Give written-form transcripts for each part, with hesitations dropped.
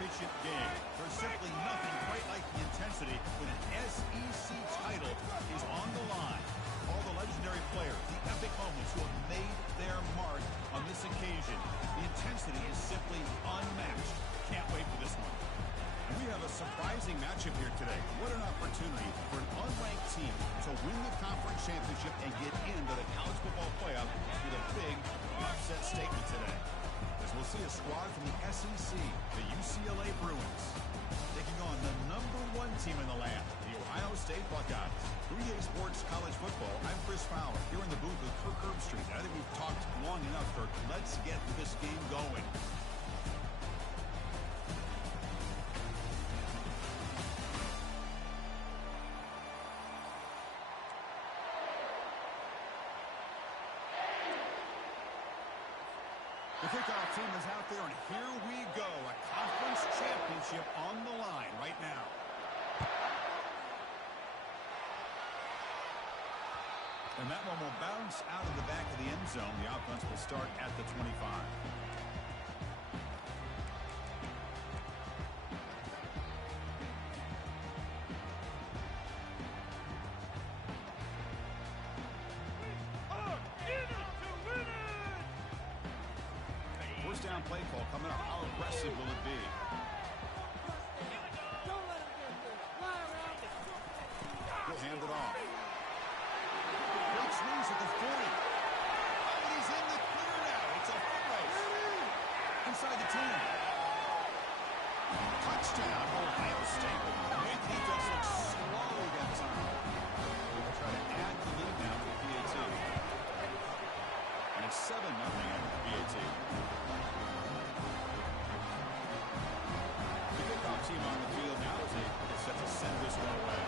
championship game. There's simply nothing quite like the intensity when an SEC title is on the line. All the legendary players, the epic moments who have made their mark on this occasion. The intensity is simply unmatched. Can't wait for this one. And we have a surprising matchup here today. What an opportunity for an unranked team to win the conference championship and get into the college football playoff with a big upset statement today. As we'll see a squad from the SEC, the UCLA Bruins, taking on the #1 team in the land, the Ohio State Buckeyes. 3A Sports College Football, I'm Chris Fowler, here in the booth with Kirk Herbstreit. I think we've talked long enough, Kirk. Let's get this game going. The kickoff team is out there, and here we go. A conference championship on the line right now. And that one will bounce out of the back of the end zone. The offense will start at the 25. First down play call coming up. How aggressive will it be? He'll hand it off. Great swings at the 40. Oh, and he's in the clear now. It's a foot race. Inside the 10. Touchdown, Ohio State. Made the defense look slow that time. They'll try to add the lead now to the PAT. And it's 7-0 after the PAT. The kickoff team on the field now as they get set to send this one away.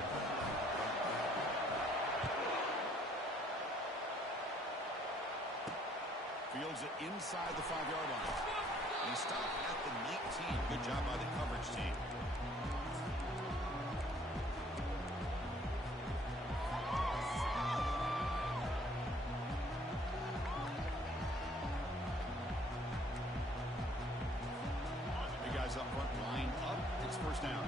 Fields it inside the 5-yard line. And he stopped at the 19. Good job by the coverage team. The guys up front line up. It's first down.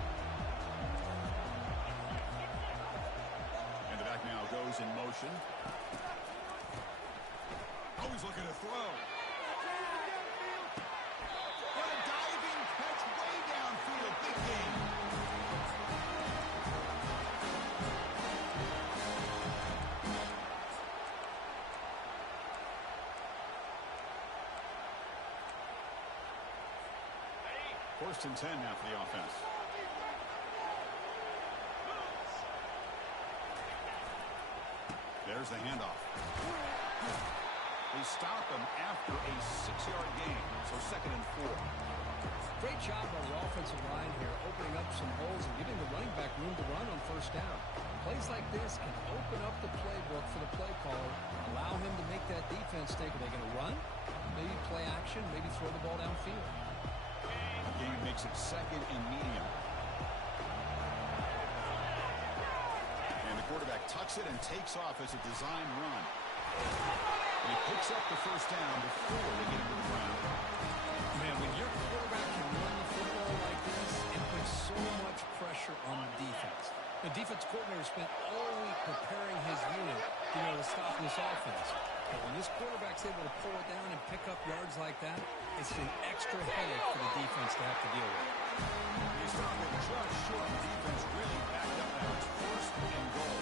And the back now goes in motion. Always looking to throw. What a diving catch way downfield. Big game. First and 10 now for the offense. There's the handoff. They stop him after a 6-yard gain, so 2nd and 4. Great job by the offensive line here, opening up some holes and giving the running back room to run on first down. Plays like this can open up the playbook for the play caller, allow him to make that defense think, are they going to run? Maybe play action, maybe throw the ball downfield. The game makes it 2nd and medium. And the quarterback tucks it and takes off as a design run. And he picks up the first down before they get into the ground. Man, when your quarterback can run the football like this, it puts so much pressure on the defense. The defense coordinator spent all week preparing his unit to stop this offense. But when this quarterback's able to pull it down and pick up yards like that, it's an extra headache for the defense to have to deal with. They stop it just short. The defense really backed up now. It's 1st and goal.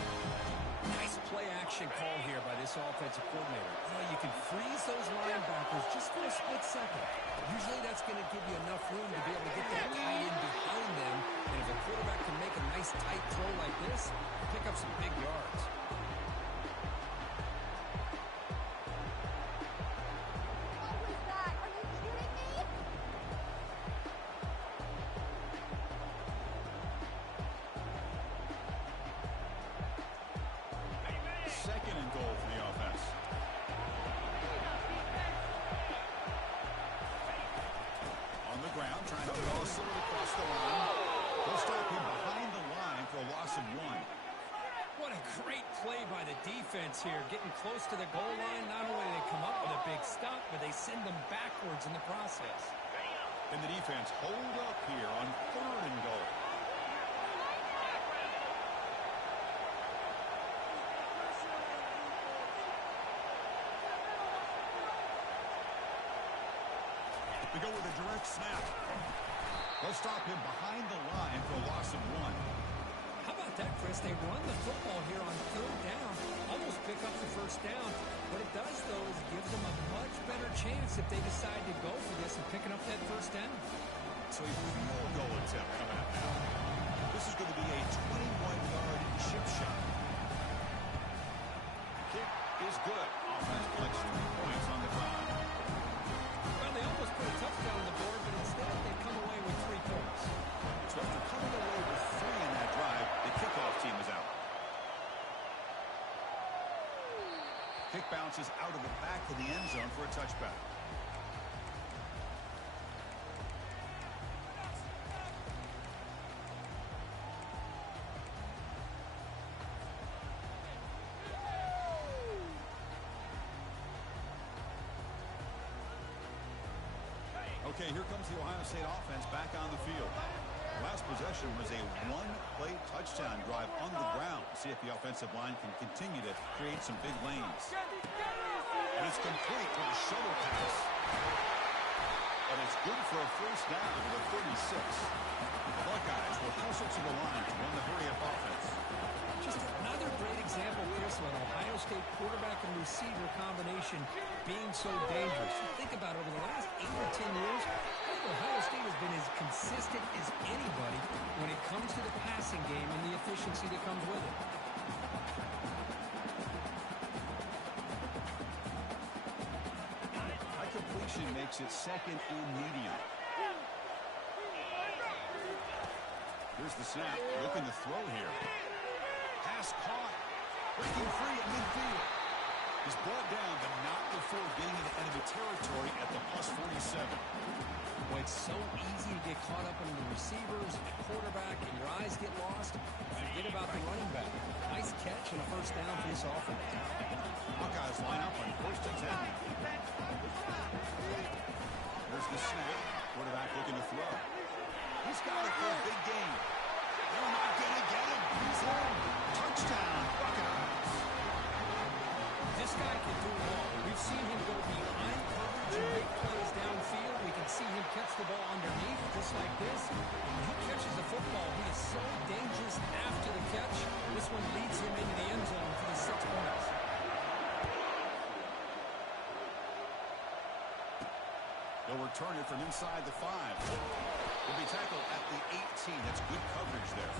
Nice play action call here by this offensive coordinator. You can freeze those linebackers just for a split second. Usually that's going to give you enough room to be able to get that tight end behind them. And if a quarterback can make a nice tight throw like this, pick up some big yards. Here, getting close to the goal line. Not only do they come up with a big stop, but they send them backwards in the process. And the defense hold up here on 3rd and goal. They go with a direct snap. They'll stop him behind the line for a loss of 1. How about that, Chris? They run the football here on 3rd down, almost pick up the 1st down. What it does, though, is it gives them a much better chance if they decide to go for this and picking up that 1st down. So a field goal attempt coming up now. This is going to be a 21-yard chip shot. Kick is good. Offense collects 3 points on the drive. Well, they almost put a touchdown on the board, but instead they come away with 3 points. So after coming away with 3 in that drive, the kickoff team is out. Kick bounces out of the back of the end zone for a touchback. Okay, here comes the Ohio State offense back on the field. Last possession was a 1-play touchdown drive on the ground. See if the offensive line can continue to create some big lanes. And it's complete with a shuttle pass. But it's good for a 1st down to the 36. The Buckeyes will hustle to the line to run the hurry-up offense. Just another great example, Chris, of an Ohio State quarterback and receiver combination being so dangerous. You think about it, over the last 8 or 10 years, Ohio State has been as consistent as anybody when it comes to the passing game and the efficiency that comes with it. High completion makes it 2nd and medium. Here's the snap, looking to throw here. Pass caught, breaking free at midfield. He's brought down, but not before getting into enemy territory at the +47. Boy, it's so easy to get caught up in the receivers, the quarterback, and your eyes get lost. Forget about the running back. Nice catch and a 1st down for this offense. Buckeyes line up on 1st and 10. There's the snap. Quarterback looking to throw. He's got it for a big game. They're not going to get him. He's in. Touchdown, Buckeyes. This guy can do it all. We've seen him go behind coverage and make plays downfield. We can see him catch the ball underneath, just like this. When he catches the football, he is so dangerous after the catch. This one leads him into the end zone for the 6 points. They'll return it from inside the 5. Will be tackled at the 18. That's good coverage there.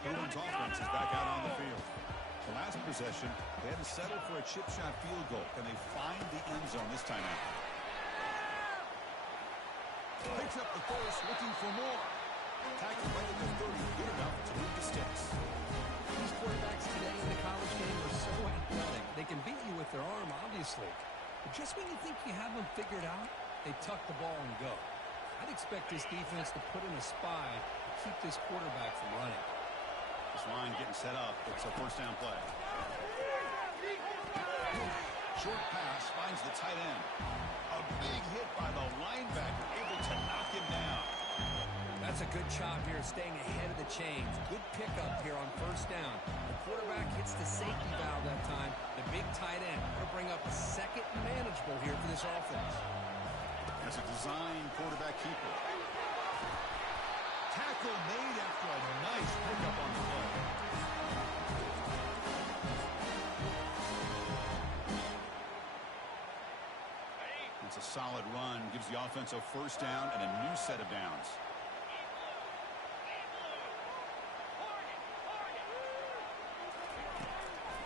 Bruins offense is back out on the field. The last possession, they had to settle for a chip shot field goal. Can they find the end zone this time out? Picks up the force, looking for more. Tackled right at the 30, good enough to move the sticks. These quarterbacks today in the college game are so athletic. They can beat you with their arm, obviously. But just when you think you have them figured out, they tuck the ball and go. I'd expect this defense to put in a spy to keep this quarterback from running. This line getting set up. It's a 1st down play. Short pass finds the tight end. A big hit by the linebacker, able to knock him down. That's a good job here, staying ahead of the chains. Good pickup here on 1st down. The quarterback hits the safety valve that time. The big tight end will bring up a 2nd manageable here for this offense. That's a design quarterback keeper. Tackle made after a nice pickup on the play. It's a solid run. Gives the offense a 1st down and a new set of downs.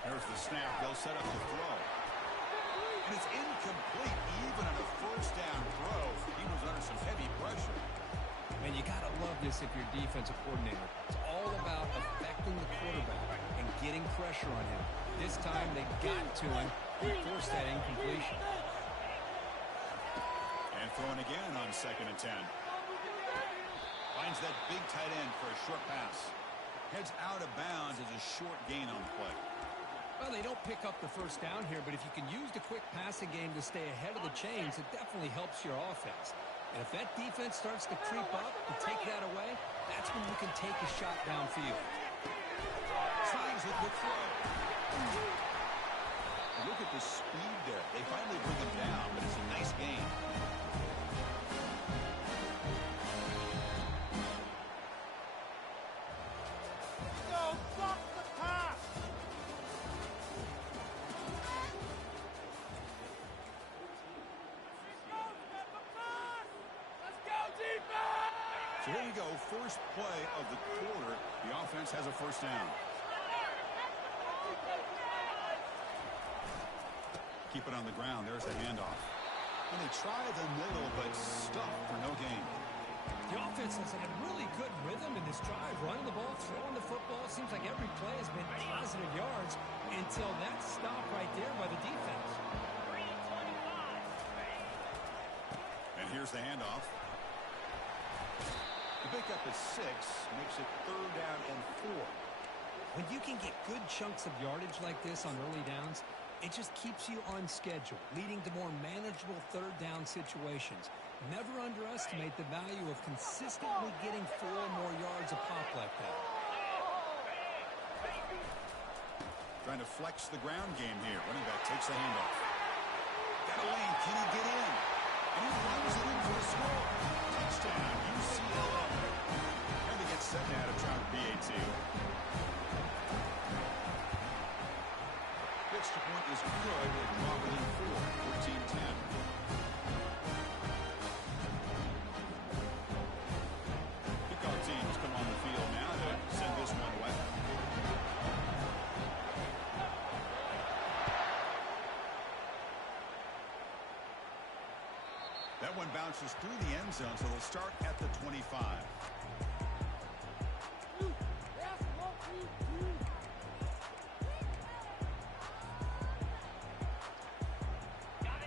There's the snap. They'll set up the throw. And it's incomplete. Even on a 1st down throw, he was under some heavy pressure. Man, you got to love this if you're defensive coordinator. It's all all about affecting the quarterback and getting pressure on him. This time they got to him and forced that incompletion. And throwing again on 2nd and 10. Finds that big tight end for a short pass. Heads out of bounds as a short gain on the play. Well, they don't pick up the first down here, but if you can use the quick passing game to stay ahead of the chains, it definitely helps your offense. And if that defense starts to creep up and take that away, that's when you can take a shot downfield. Tries with the throw. Look at the speed there. They finally bring him down, but it's a nice gain. So here we go, first play of the quarter. The offense has a first down. Keep it on the ground. There's the handoff. And they try the middle, but stuffed for no gain. The offense has had really good rhythm in this drive, running the ball, throwing the football. Seems like every play has been positive yards until that stop right there by the defense. And here's the handoff. The pickup is 6, makes it 3rd down and 4. When you can get good chunks of yardage like this on early downs, it just keeps you on schedule, leading to more manageable 3rd down situations. Never underestimate the value of consistently getting 4 or more yards a pop like that. Trying to flex the ground game here. Running back takes the handoff. Got a lane. Can he get in? And he runs it in for a score. Touchdown, UCLA. And they get 7 out of trying to PAT. Extra point is good. They drop it in 4, 14-10. Kickoff teams come on the field now to send this one away. That one bounces through the end zone, so they'll start at the 25.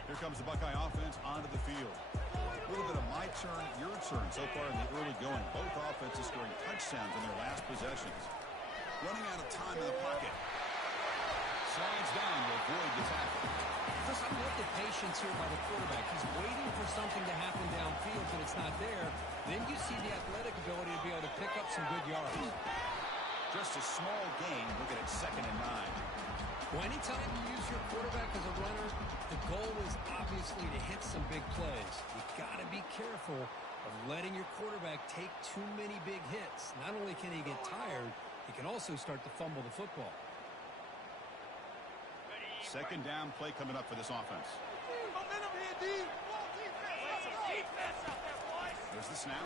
Here comes the Buckeye offense onto the field. A little bit of my turn, your turn so far in the early going. Both offenses scoring touchdowns in their last possessions. Running out of time in the pocket. Slides down to avoid the tackle. Chris, I love the patience here by the quarterback. He's waiting for something to happen downfield, but it's not there. Then you see the athletic ability to be able to pick up some good yards. Just a small gain. Look at it, 2nd and 9. Well, anytime you use your quarterback as a runner, the goal is obviously to hit some big plays. You got to be careful of letting your quarterback take too many big hits. Not only can he get tired, he can also start to fumble the football. 2nd down play coming up for this offense. There's the snap.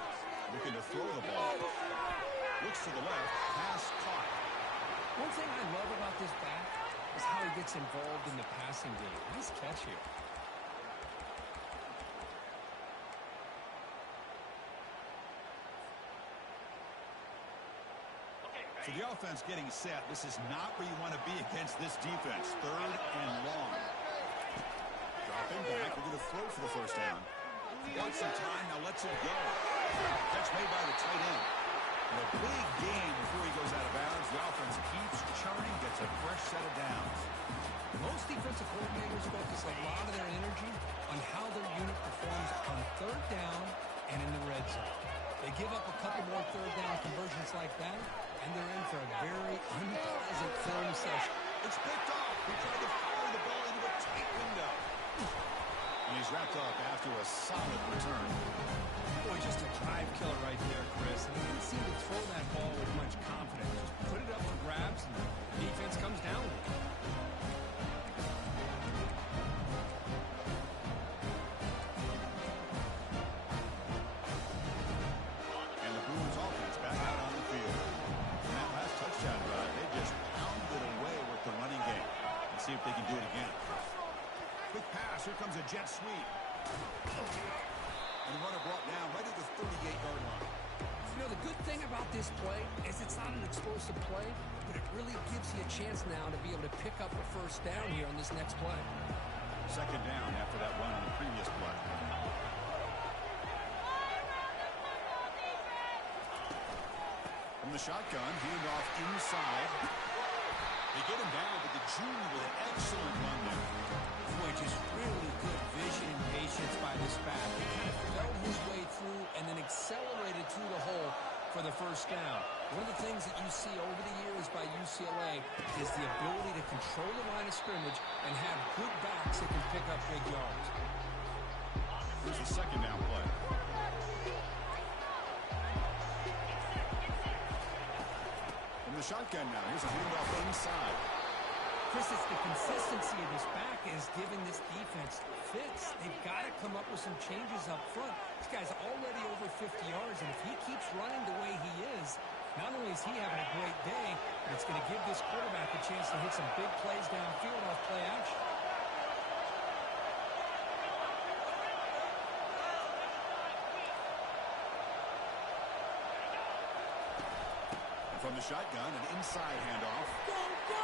Looking to throw the ball. Looks to the left. Pass caught. One thing I love about this back is how he gets involved in the passing game. Nice catch here. So the offense getting set. This is not where you want to be against this defense. 3rd and long. Dropping back. We're going to throw for the first down. Wants some time. Now lets it go. Catch made by the tight end. And a big gain before he goes out of bounds. The offense keeps churning. Gets a fresh set of downs. Most defensive coordinators focus a lot of their energy on how their unit performs on 3rd down and in the red zone. They give up a couple more 3rd down conversions like that, and they're in for a very unpleasant film session. It's picked off. He tried to fire the ball into a tight window. And he's wrapped up after a solid return. Boy, just a drive killer right there, Chris. And he didn't seem to throw that ball with much confidence. Just put it up for grabs, and the defense comes down with it. See if they can do it again. Quick pass. Here comes a jet sweep. And the runner brought down right at the 38-yard line. You know, the good thing about this play is it's not an explosive play, but it really gives you a chance now to be able to pick up a first down here on this next play. Second down after that run on the previous play. From the shotgun, handoff inside. They get him down, but the junior with an excellent run there. Boy, just really good vision and patience by this back. He kind of felt his way through and then accelerated through the hole for the first down. One of the things that you see over the years by UCLA is the ability to control the line of scrimmage and have good backs that can pick up big yards. Here's the second down play. From the shotgun now, here's a handoff inside. Chris, it's the consistency of this back is giving this defense fits. They've got to come up with some changes up front. This guy's already over 50 yards, and if he keeps running the way he is, not only is he having a great day, but it's going to give this quarterback a chance to hit some big plays downfield off play action. From the shotgun, an inside handoff. Go, go!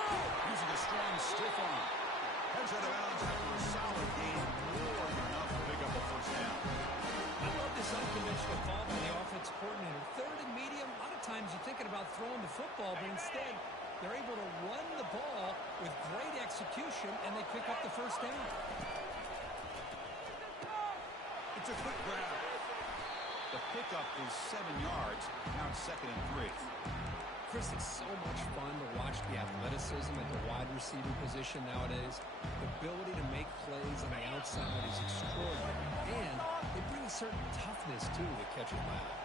Using a strong stiff arm. Heads out of bounds after a solid gain. More than enough to pick up a first down. I love this unconventional call by the offensive coordinator. Third and medium, a lot of times you're thinking about throwing the football, but instead they're able to run the ball with great execution, and they pick up the first down. It's a quick grab. The pickup is 7 yards. Now it's 2nd and 3. Chris, it's so much fun to watch the athleticism at the wide receiver position nowadays. The ability to make plays on the outside is extraordinary. And they bring a certain toughness, too, that catches my eye.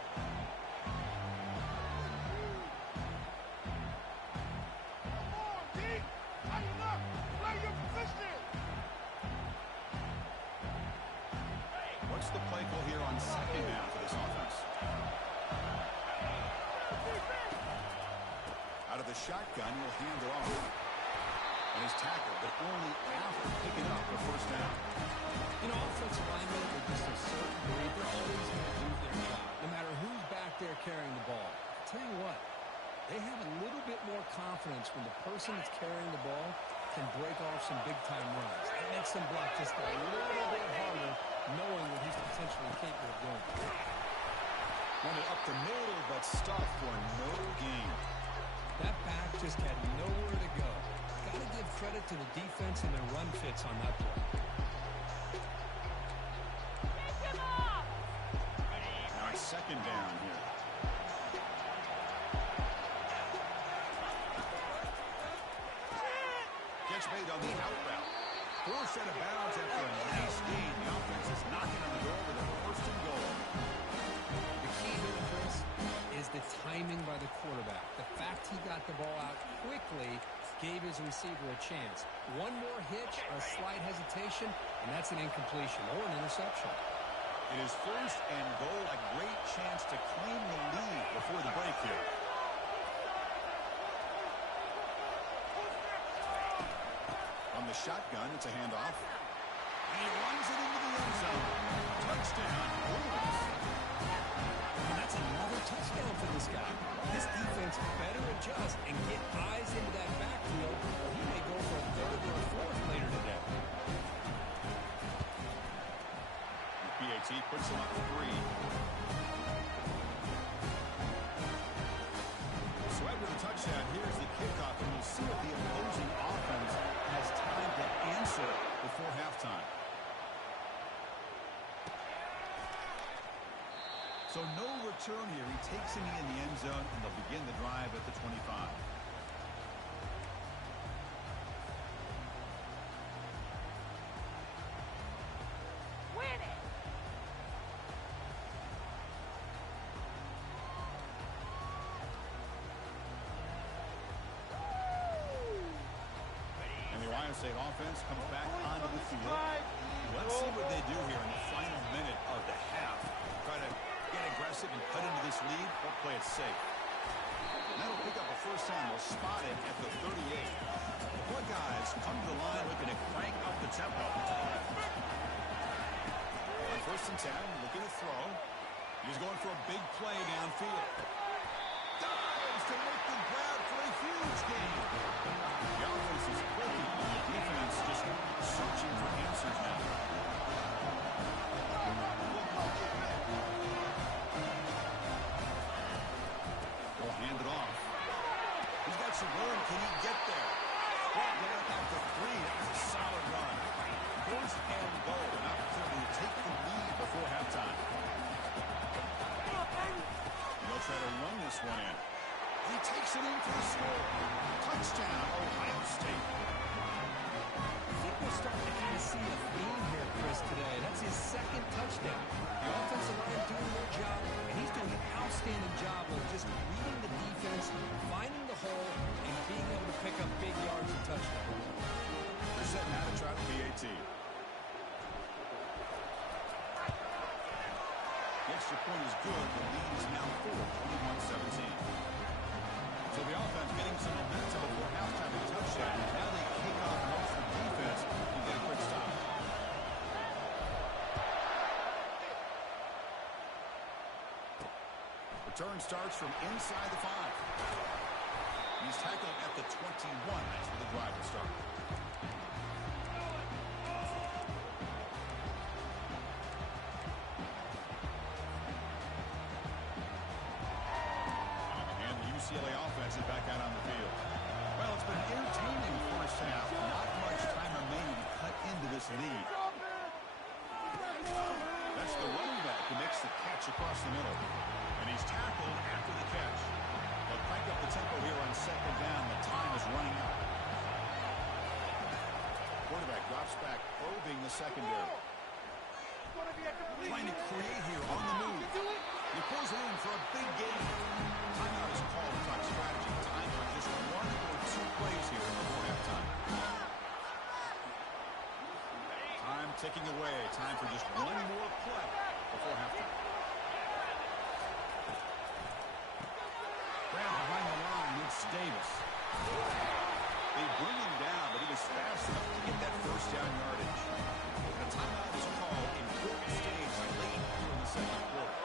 What's the play call here on second down for this offense? Out of the shotgun, he'll hand it off. And he's tackled, but only after picking up a first down. You know, offensive linemen are just a certain breed. They're always going to do their job, no matter who's back there carrying the ball. I'll tell you what, they have a little bit more confidence when the person that's carrying the ball can break off some big-time runs. It makes them block just a little bit harder, knowing what he's potentially capable of doing. Running up the middle, but stuffed for no gain. That back just had nowhere to go. Got to give credit to the defense and their run fits on that play. Now it's second down here. Gets made on the out route. Forced out of bounds after a nice gain. The offense is knocking on the door with a first and goal. The key here, Chris, is the timing by the quarterback. The fact he got the ball out quickly gave his receiver a chance. One more hitch or a slight hesitation, and that's an incompletion or an interception. It is first and goal. A great chance to claim the lead before the break here. On the shotgun, it's a handoff. And he runs it into the end zone. Touchdown. And that's another touchdown for this guy. This defense better adjust and get eyes into that backfield, or he may go for a third or a fourth later today. PAT puts him up 3. So after the touchdown, here's the kickoff, and we'll see if the opposing offense has time to answer before halftime. So no return here. He takes him in the end zone, and they'll begin the drive at the 25. Win it! And the Ohio State offense comes back onto the field. Let's see what they do here in the final minute of the half. Try to get aggressive and cut into this lead, or play it safe. And that'll pick up a first down. They'll spot it at the 38. The Buckeyes come to the line looking to crank up the tempo. On 1st and 10, looking to throw. He's going for a big play downfield. Dives to make the grab for a huge gain. The offense is clicking. The defense just searching for answers now. Will hand it off. He's got some room. Can he get there? Brought down after 3. That's a solid run. First and goal. An opportunity to take the lead before halftime. They'll try to run this one in. He takes it in for the score. Touchdown, Ohio State. I think we're starting to kind of see a theme here, Chris, today. That's his second touchdown. The offensive line doing their job, and he's doing an outstanding job of just reading the defense, finding the hole, and being able to pick up big yards and touchdowns. They're setting out to try the PAT. The extra point is good. The lead is now 4, 21-17. So the offense getting some momentum before halftime and touchdown. Now they kick off most of the defense and get a quick stop. Return starts from inside the 5. He's tackled at the 21. That's where the drive will start. UCLA offense is back out on the field. Well, it's been an entertaining first half. Not much time remaining to cut into this lead. That's the running back who makes the catch across the middle. And he's tackled after the catch. They'll crank up the tempo here on second down. The time is running out. Quarterback drops back, probing the secondary. Trying to create here on the move. He pulls it in for a big gain. Timeout is called to talk strategy. Time for just 1 or 2 plays here before halftime. Time ticking away. Time for just 1 more play before halftime. Brown behind the line. It's Davis. They bring him down, but he was fast enough to get that first down yardage. The timeout is called important stage late here in the second quarter.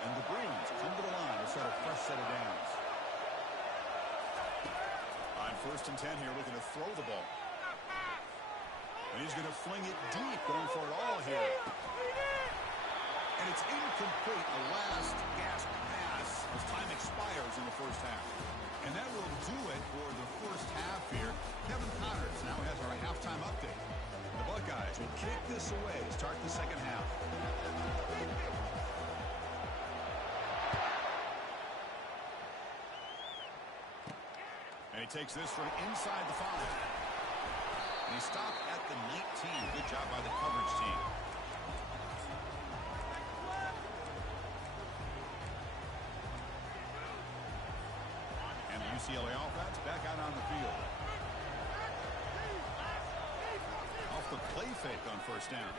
And the Bruins come to the line to start a fresh set of downs. On 1st and 10 here, looking to throw the ball. And he's going to fling it deep, going for it all here. And it's incomplete, a last gasp pass as time expires in the first half. And that will do it for the first half here. Kevin Connors now has our halftime update. The Buckeyes will kick this away to start the second half. And he takes this from inside the 5. And he stopped at the 19. Good job by the coverage team. And the UCLA offense back out on the field. Off the play fake on first down.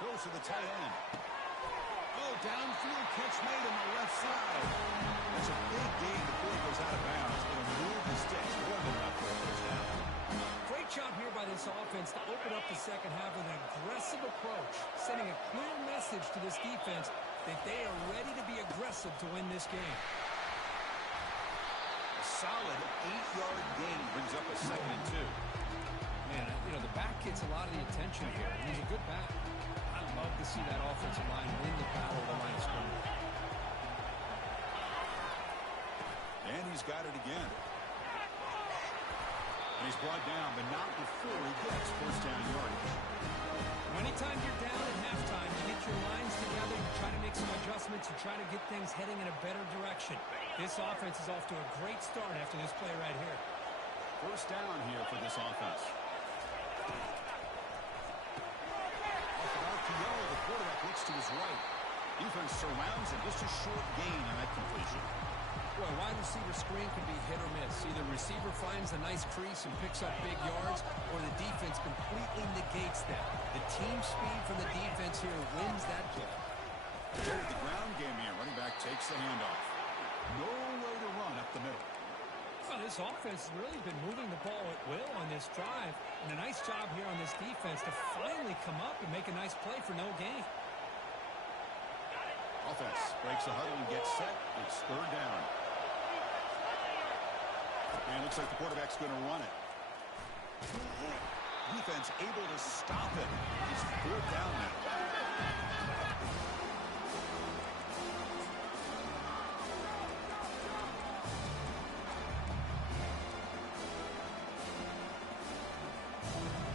Throws to the tight end. Oh, downfield catch made on the left side. That's a big gain before it goes out of bounds. It'll move the sticks more than enough for a first down. Great job here by this offense to open up the second half with an aggressive approach, sending a clear message to this defense that they are ready to be aggressive to win this game. A solid 8-yard gain brings up a 2nd and 2. Man, the back gets a lot of the attention here. He's a good back. I'd love to see that offensive line win the battle of the line of scrimmage. And he's got it again. And he's brought down, but not before he gets first down yardage. Anytime you're down at halftime, you get your lines together, you try to make some adjustments, you try to get things heading in a better direction. This offense is off to a great start after this play right here. First down here for this offense. The quarterback looks to his right. Defense surrounds him. Just a short gain on that completion. Boy, wide receiver screen can be hit or miss. Either receiver finds a nice crease and picks up big yards, or the defense completely negates that. The team speed from the defense here wins that play. There's the ground game here. Running back takes the handoff. Nowhere to run up the middle. Well, this offense has really been moving the ball at will on this drive, and a nice job here on this defense to finally come up and make a nice play for no gain. Offense breaks the huddle and gets set. It's third down. And it looks like the quarterback's going to run it. Defense able to stop it. It's fourth down now.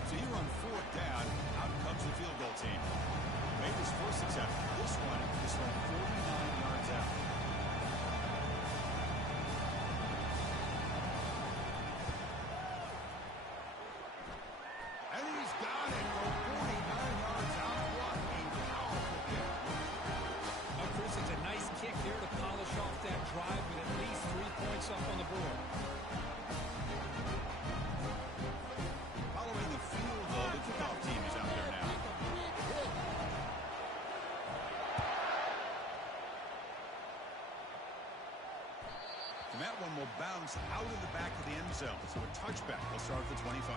So here on fourth down, out comes the field goal team. Made his first attempt. This one is from 49 yards out. And he's got it from 49 yards out. What a powerful kick. Well, Chris, it's a nice kick here to polish off that drive with at least 3 points up on the board. Following the field goal, the kickoff team is out there now. And that one will bounce out of the back of the end zone. So a touchback will start at the 25.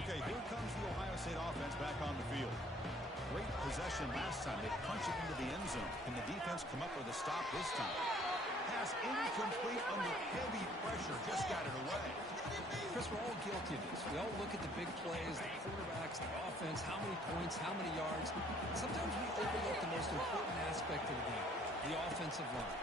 Okay, here comes the Ohio State offense back on the field. Great possession last time. They punch it into the end zone. Can the defense come up with a stop this time? Pass incomplete under heavy pressure. Just got it away. Chris, we're all guilty of this. We all look at the big plays, the quarterbacks, the offense, how many points, how many yards. Sometimes we overlook the most important aspect of the game, the offensive line.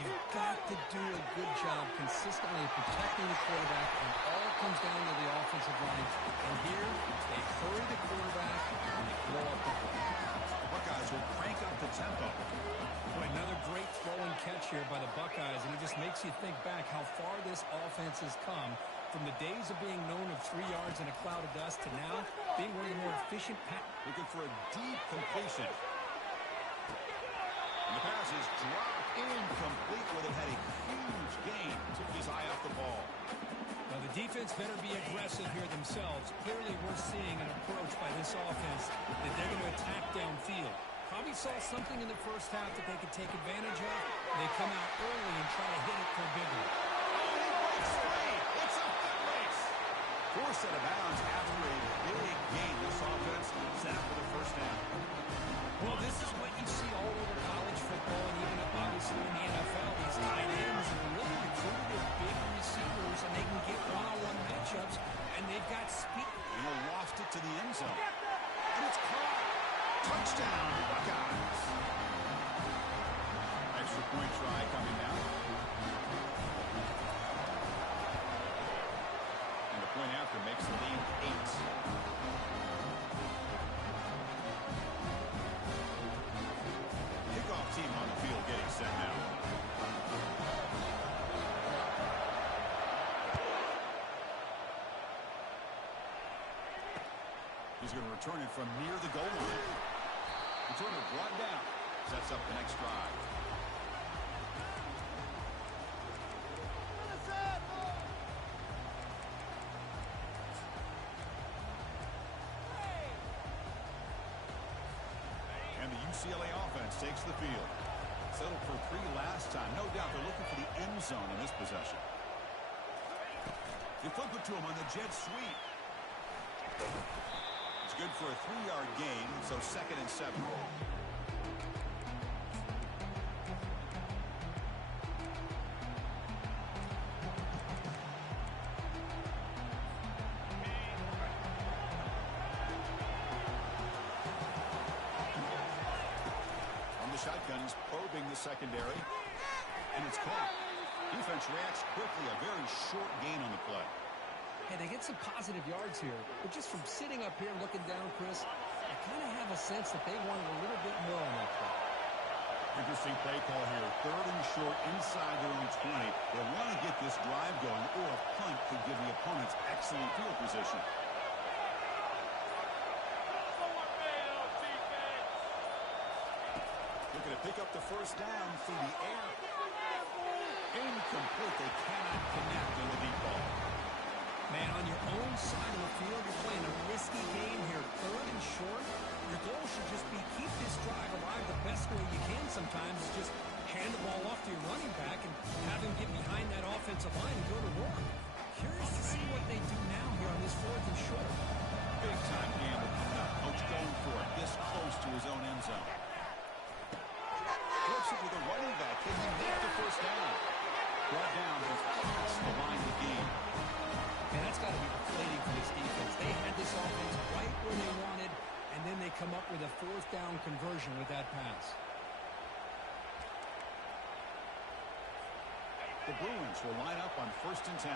You've got to do a good job consistently protecting the quarterback, and all comes down to the offensive line. And here, they hurry the quarterback, and they blow up the play. Buckeyes will crank up the tempo. Boy, another great throw and catch here by the Buckeyes, and it just makes you think back how far this offense has come from the days of being known of 3 yards in a cloud of dust to now being one of the more efficient looking for a deep completion. And the pass is dropped incomplete where they had a huge gain. Took his eye off the ball. Well, the defense better be aggressive here themselves. Clearly, we're seeing an approach by this offense that they're going to attack downfield. Probably saw something in the first half that they could take advantage of. They come out early and try to hit it for a big one. It's a foot race. Forced out of bounds after a big gain. This offense set up for the first down. Well, this is what you see all over college football and even obviously in the NFL. These tight ends are really recruited as big receivers, and they can get one-on-one matchups, and they've got speed. And he'll loft it to the end zone. And it's caught. Touchdown, Buckeyes. Extra point try coming now. And the point after makes the lead 8. Kickoff team on the field getting set now. He's going to return it from near the goal line. Returner brought down. Sets up the next drive. And the UCLA offense takes the field. Settled for 3 last time. No doubt they're looking for the end zone in this possession. They flip it to him on the jet sweep. It's good for a 3-yard gain, so 2nd and 7. On the shotgun, he's probing the secondary, and it's caught. Defense reacts quickly, a very short gain on the play. Hey, they get some positive yards here, but just from sitting up here and looking down, Chris, I kind of have a sense that they wanted a little bit more on that play. Interesting play call here. 3rd and short inside their own 20. They want to get this drive going, or a punt could give the opponents excellent field position. Looking to pick up the first down through the air. Incomplete. They cannot connect on the deep ball. Man, on your own side of the field, you're playing a risky game here. 3rd and short. Your goal should just be keep this drive alive the best way you can sometimes. Is just hand the ball off to your running back and have him get behind that offensive line and go to work. Curious to see what they do now. Brought down just past the line of the game. And that's got to be deflating for this defense. They had this offense right where they wanted, and then they come up with a fourth down conversion with that pass. The Bruins will line up on 1st and 10.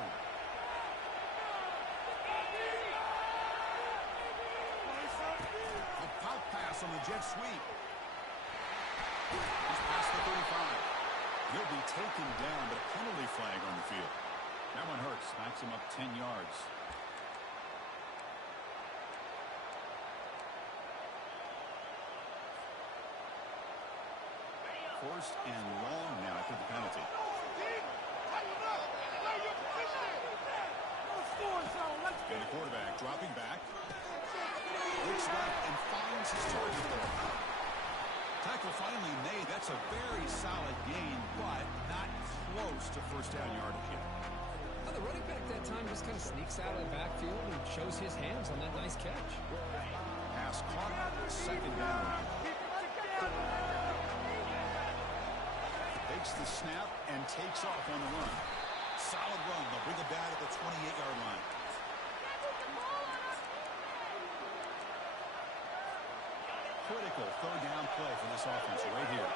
A pop pass on the jet sweep. He's past the 35. He'll be taken down, but a penalty flag on the field. That one hurts. Backs him up 10 yards. First and long now after the penalty. And the quarterback dropping back. Looks left and finds his target there. Tackle finally made. That's a very solid gain, but not close to first down yardage yet. Well, the running back that time just kind of sneaks out of the backfield and shows his hands on that nice catch. Pass caught. Second down. Takes the snap and takes off on the run. Solid run. They'll bring it down at the 28-yard line. Critical third down play for this offense right here.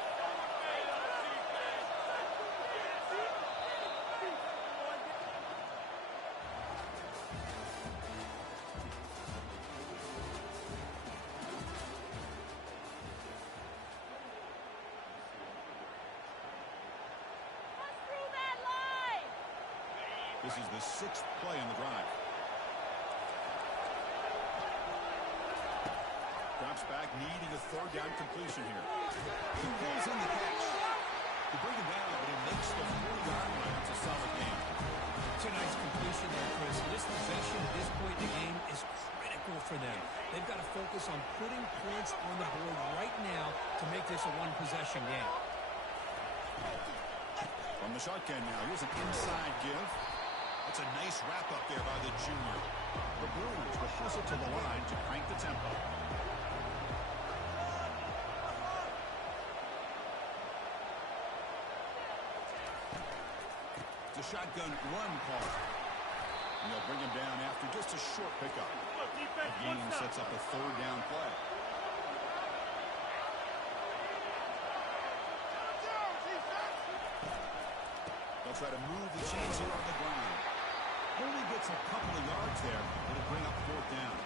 This is the 6th play in the drive. Drops back, needing a third down completion here. He pulls in the catch. To bring him down, but he makes the 40-yard line. It's a solid game. It's a nice completion there, Chris. This possession at this point in the game is critical for them. They've got to focus on putting points on the board right now to make this a one-possession game. From the shotgun now, here's an inside give. That's a nice wrap-up there by the junior. The Bruins will hustle to the line to crank the tempo. It's a shotgun run call. And they'll bring him down after just a short pickup. The game sets up a third down play. They'll try to move the chains here on the ground. Only gets a couple of yards there. It'll bring up fourth down.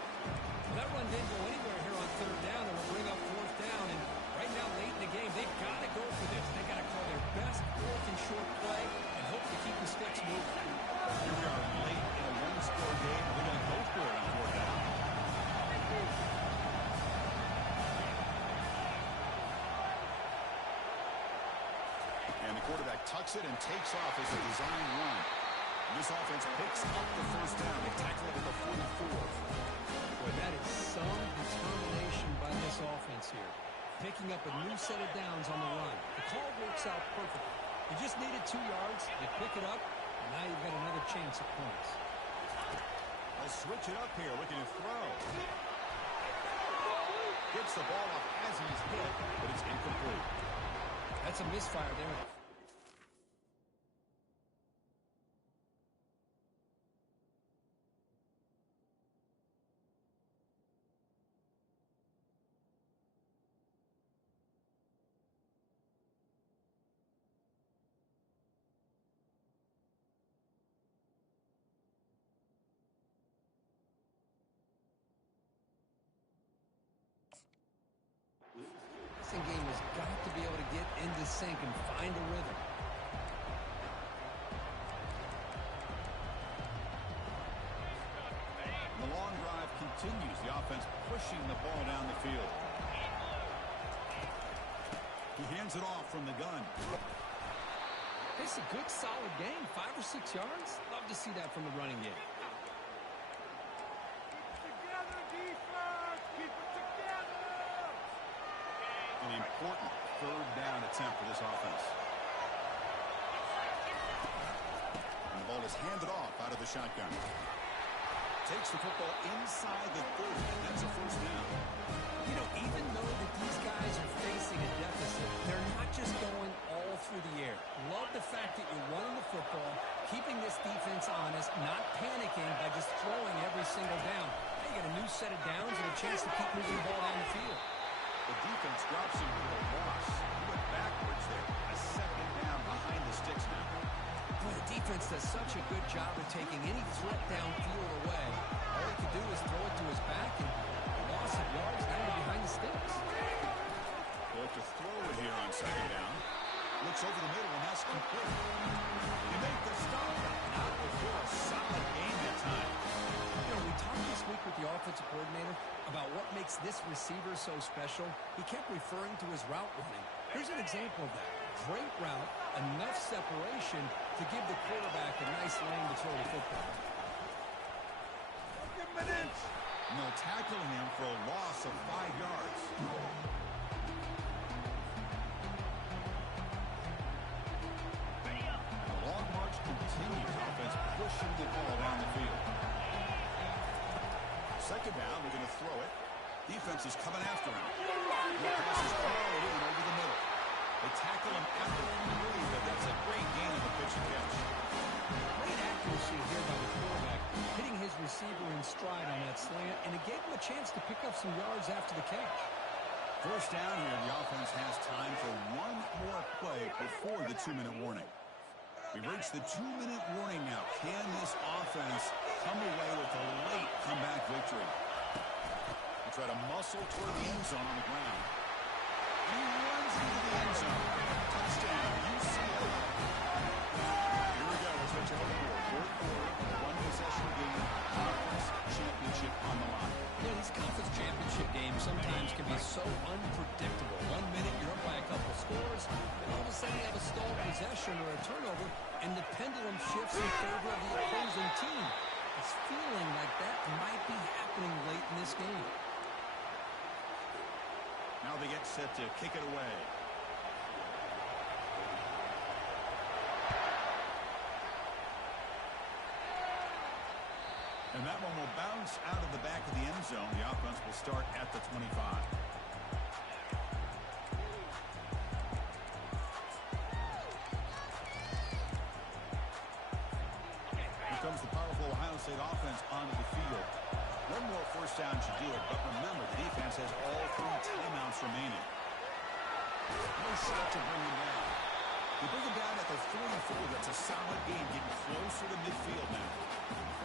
Well, that run didn't go anywhere here on third down. It will bring up fourth down. And right now, late in the game, they've got to go for this. They've got to call their best fourth and short play and hope to keep the sticks moving. Here we are late in a one-score game. They're going to go for it on fourth down. And the quarterback tucks it and takes off as a design run. This offense picks up the first down. They tackle it at the 44. Boy, that is some determination by this offense here. Picking up a new set of downs on the run. The call works out perfectly. You just needed 2 yards. You pick it up, and now you've got another chance at points. They'll switch it up here, looking to throw. Gets the ball up as he's hit, but it's incomplete. That's a misfire there. This game has got to be able to get into sync and find a rhythm. The long drive continues. The offense pushing the ball down the field. He hands it off from the gun. It's a good, solid game. 5 or 6 yards. Love to see that from the running game. An important third down attempt for this offense. And the ball is handed off out of the shotgun. Takes the football inside the 30, and that's a first down. You know, even though that these guys are facing a deficit, they're not just going all through the air. Love the fact that you're running the football, keeping this defense honest, not panicking by just throwing every single down. Now you get a new set of downs and a chance to keep moving the ball down the field. The defense drops him for a loss. He went backwards there. A second down behind the sticks now. Boy, the defense does such a good job of taking any threat downfield away. All he can do is throw it to his back, and a loss of yards now behind the sticks. They'll have to throw it here on second down. Looks over the middle, and that's complete. You make the stop. Not before a solid game that time. You know, we talked this week with the offensive coordinator about what makes this receiver so special. He kept referring to his route running. Here's an example of that. Great route, enough separation to give the quarterback a nice lane to throw the football. And they'll tackle him for a loss of 5 yards. And the long march continues. Offense pushing the ball down the field. Second down, they're going to throw it. Defense is coming after him. The pass is thrown in over the middle. They tackle him at the 3, but that's a great gain of the pitch and catch. Great accuracy here by the quarterback, hitting his receiver in stride on that slant, and it gave him a chance to pick up some yards after the catch. First down here, the offense has time for one more play before the 2-minute warning. We've reached the 2-minute warning now. Can this offense come away with a late comeback victory? They try to muscle toward the end zone on the ground. He runs into the end zone. Touchdown, UCLA. Here we go. Let's let you over here. Fourth quarter, one-possession game, conference championship on the line. You know, these conference championship games sometimes can be so unpredictable. 1 minute you're up by a couple scores, and all of a sudden you have a stalled possession or a turnover, and the pendulum shifts in favor of the opposing team. It's feeling like that might be happening late in this game. Now they get set to kick it away. And that one will bounce out of the back of the end zone. The offense will start at the 25. Here comes the powerful Ohio State offense onto the field. One more first down should do it, but remember, the defense has all 3 timeouts remaining. No shot to bring him down. They bring him down at the 44. That's a solid game, getting closer to midfield now.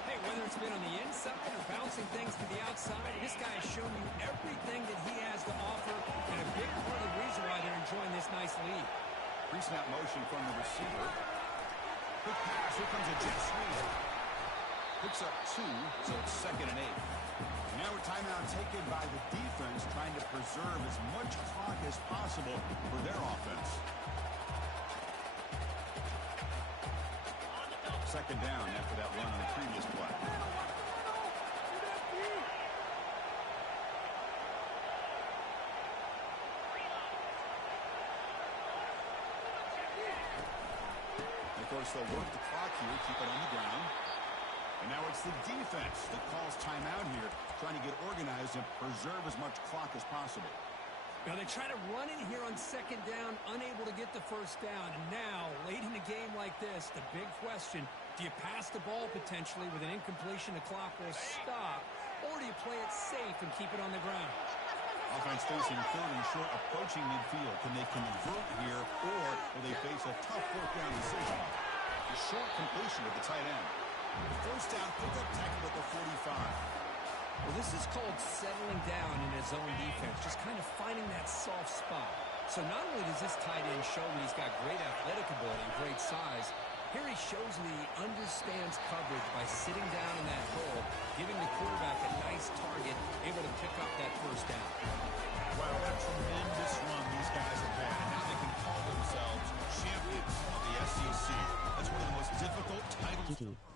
Hey, whether it's been on the inside or bouncing things to the outside, this guy has shown you everything that he has to offer, and a big part of the reason why they're enjoying this nice lead. Pre-snap motion from the receiver. Quick pass. Here comes a jet sweep. Picks up 2, so it's 2nd and 8. Now a timeout taken by the defense, trying to preserve as much clock as possible for their offense. 2nd down after that run on the previous play. Of course, they'll work the clock here, keep it on the ground. And now it's the defense that calls timeout here, trying to get organized and preserve as much clock as possible. Now they try to run in here on 2nd down, unable to get the first down. And now, late in a game like this, the big question, do you pass the ball potentially with an incompletion, the clock will stop, or do you play it safe and keep it on the ground? Offense facing 3rd and short, approaching midfield. Can they convert here, or will they face a tough 4th down decision? A short completion at the tight end. First down, pick up tackle at the 45. Well, this is called settling down in his own defense, just kind of finding that soft spot. So not only does this tight end show that he's got great athletic ability and great size, here he shows that he understands coverage by sitting down in that hole, giving the quarterback a nice target, able to pick up that first down. Wow, what a tremendous run these guys have had. And now they can call themselves champions of the SEC. That's one of the most difficult titles.